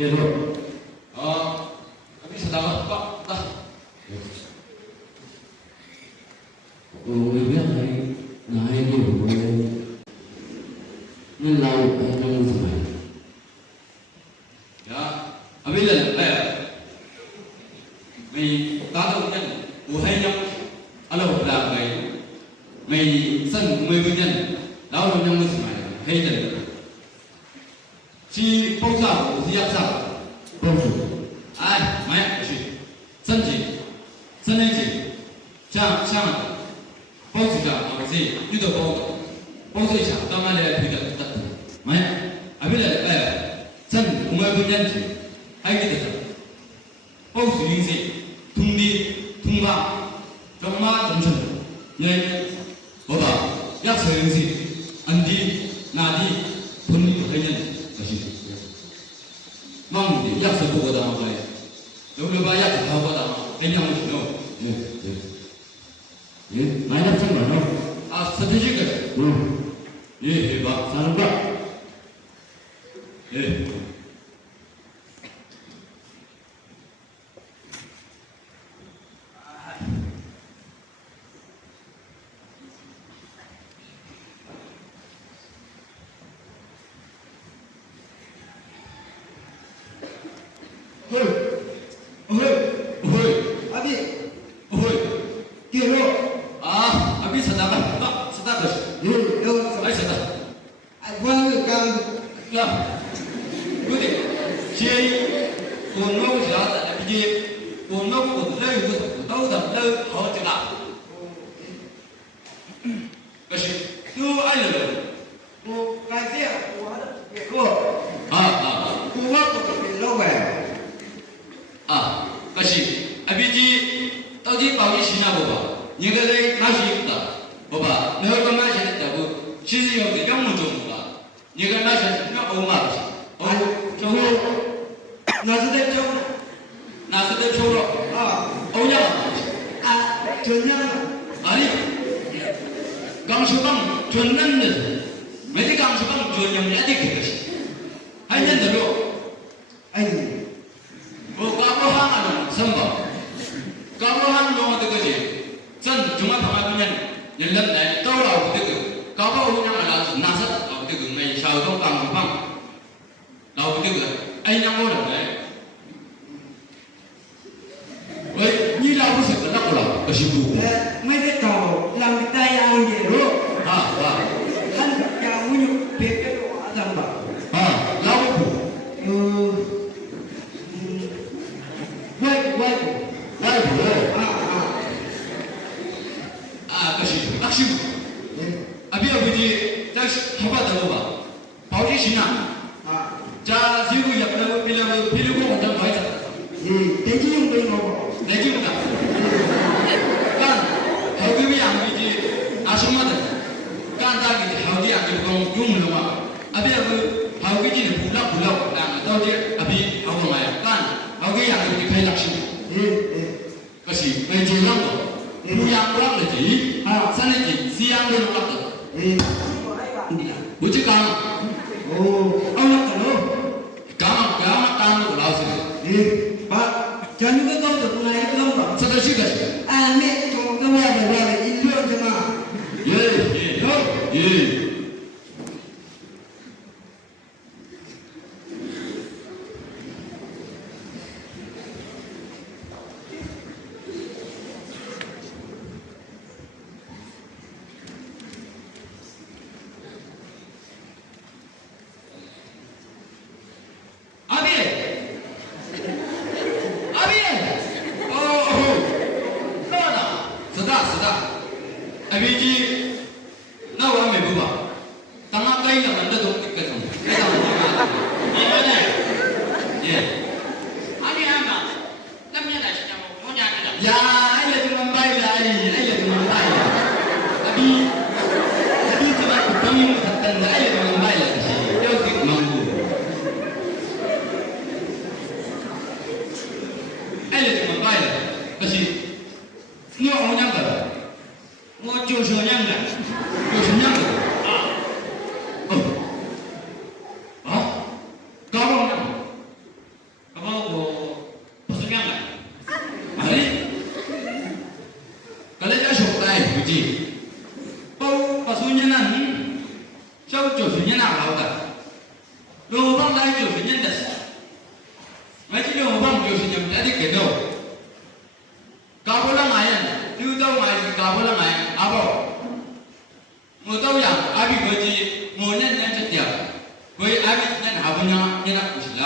接受。啊，你是哪个？打。我不要来拿一个我，那老弄什么？呀，阿伟人哎，咪打到人，我还用阿拉我啦咪生咪个人，老老用个什么？黑人，是包上不是压上，包住。哎，买去，升级，升级，像。包子的啊，是遇到包子一下，当然来推的，没，阿不来哎，真我们不认识，还记得啥？包子零食，通的通吧，中马中村，那好吧，亚洲零食，安迪哪里通的还认这些，忙的亚洲不过的嘛，有没有把亚洲好过的嘛？还认不清哦，买了这么多啊，是这个，对吧？3个，阿弟，给肉。啊，阿比是哪个？是哪个？哎，是的。我刚呀，对的，先我弄起来的，毕竟我弄我累我都的累好久了。可是都爱了，我感谢我的给肉。我不给肉呗。啊，可是阿比基到底保你钱哪不吧？你个人哪些的？不吧？你会干嘛去的不？其实有的用不着吧？你个哪些那欧嘛不是？就那是在抽呢。那是在抽了啊，欧样就那样。哪里？刚说帮准人的，没得刚说帮准人也得给个是，还认得了？哎，我搞不好啊，什么？搞不好弄这个的，真中国他妈不认，人来都老这个，搞不好我讲了是哪是老这个没小东刚说帮，老这个哎让我人来。喂，你老不是个那个了，可是不？没得搞，让大家也肉。看家务有别个娃子吧。老虎。外婆。可是阿叔，阿边有去在好巴的路吧？跑去行啊？家师傅入了，比如讲我讲快点。电机用不用？来就不干。干，后边样去阿叔妈的，干大个后边就讲用了嘛。阿边个后边就不老，到这阿边后头来干，后边样就开拉手。可是没接上过。不要不让的急，三的急，西洋的不让的。我就讲，เอาละกันเนาะ 讲我老师。把咱们个搞的不来弄吧。这个是个。那从个外的一样的嘛。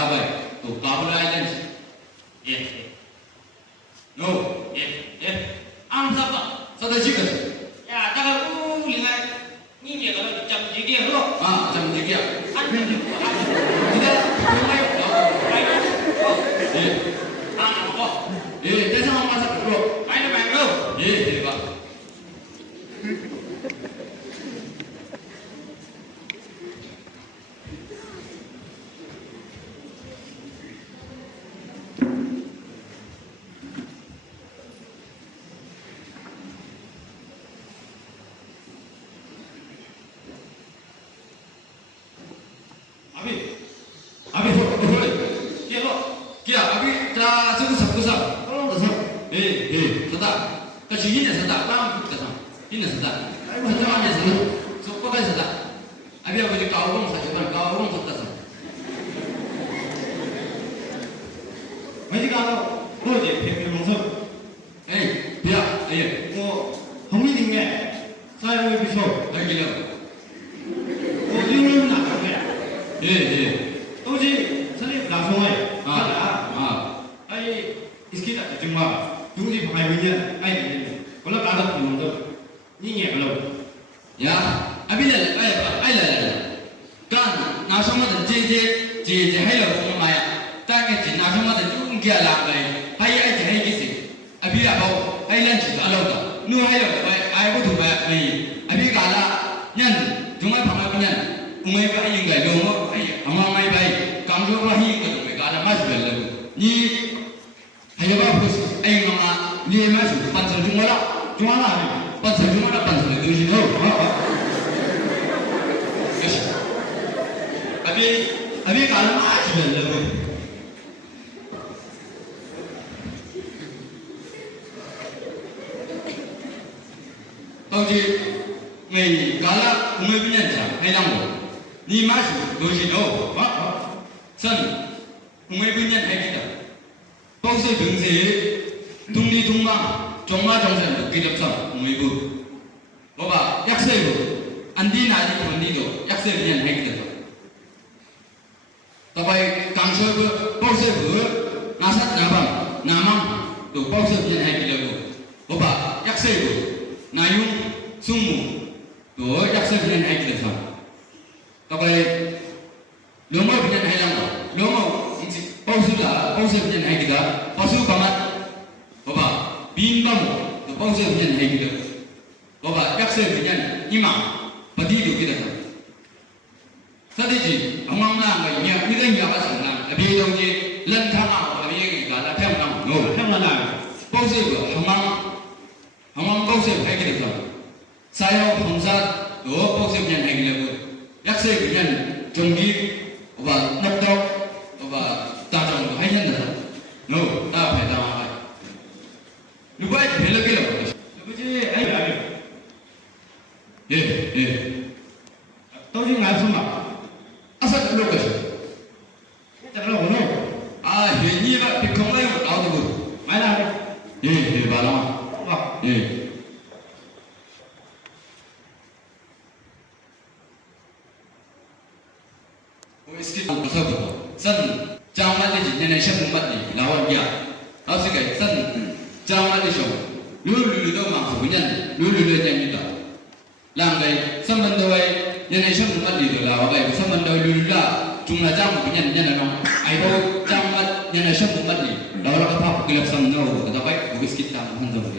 cả vậy tổ cả bữa ai lên yeah no yeah ăn sao vậy sao đây chứ cái Ya, tak aku lihat ni dia kalau jam tiga tu. chăm gì kia Ăn bên tu. kita mulai Ai? Apa? tại sao không masak dulu Ai nak main tu? hebat Abi boleh. Kia lo. Kia, abi ta cukup sab kusab. Tolong tak sah. Sedap. Kau ini sedap, bang kita sama. Ini sedap. Semuanya sedap. So, kau kan sedap. Abi aku jadi kau orang saja, bukan kau orang sedap sama. mấy cái tôi chỉ việc làm thôi Biar, ayo. tôi không biết gì nghe sai rồi bị sổ Lagi lagi. tôi đi luôn nào không nghe Eh. tôi chỉ sẽ đi làm xong rồi Ah. ai iskia tak cuma chúng đi phải bây giờ ai này kalau ada belum tu ni nghe belum Ya, abi ai lah. Kan, nasama dan je hai lah orang maya. Tak ke nasama dan juga kia lah bay. Hai je hai kisi. Abi apa? Hai lan juga alau tak. Nu hai lah bay. Ai pun tu bay. Abi kala nyan, cuma pamai punya. Umai bay yang gay dong. Amang mai bay. Kamjo bahi ke tu bay. Kala mas bel lagu. Ni hai apa pun. Ai mama ni mas pansel cuma lah. cuma lah ni Pansel cuma lah pansel tu je. Yes. Abi kala mas bel lagu. Tao chỉ ngày cả là người bên nhận trả hay làm rồi, ni mà chủ đối gì đâu, sân người bên nhận hay cái đó, bao giờ đứng gì, tung đi tung mà trong sân được cái đập sầm người bự, bảo bà yak xây rồi, anh đi nào đi còn đi đâu, yak xây bên nhận hay cái đó, tao bay càng sôi bự, bao giờ bự, nasat nabang, namang, tu bao giờ bên nhận hay cái đó, bảo bà yak xây rồi. Nayung sungmu tu yak se bian hai kita sama. Tapi lomo bian hai lang. Lomo pausu bian hai kita. Pausu kamat. Bapa bin bam tu pausu bian hai kita. Bapa yak se bian imam padi tu kita sama. Tadi ji amang na ngai nya ni dai nya ba sang na. Abi dong ji lan thang au abi ngai ka la tham nam. No theo là nào pausu tu Hamam kau siap hai kita sama. Saya hamzat dua kau siap yang hai kita. Yak siap yang jonggi, oba nakdok, oba tajam hai yang dah. No, tak hai tak hai. Lupa itu bela kilo. tôi chỉ ai làm tôi chỉ làm xong mà Asal tak lupa. chắc là ổn không Ini lah pikong lagi tahu tu. máy làm đi Balang. Meski tak besar betul. Sen jangan lagi jenis sempat ni lawan dia. Apa sih sen jangan lagi show. Lulu tu masuk punya, lulu yang kita. Langgai semendoi jenis sempat ni tu lawan gay. Semendoi lulu lah. Cuma jangan punya jenis nong. Ayo jangan jenis sempat ni. Lawan apa gelap semendoi. Tapi bagus kita hendak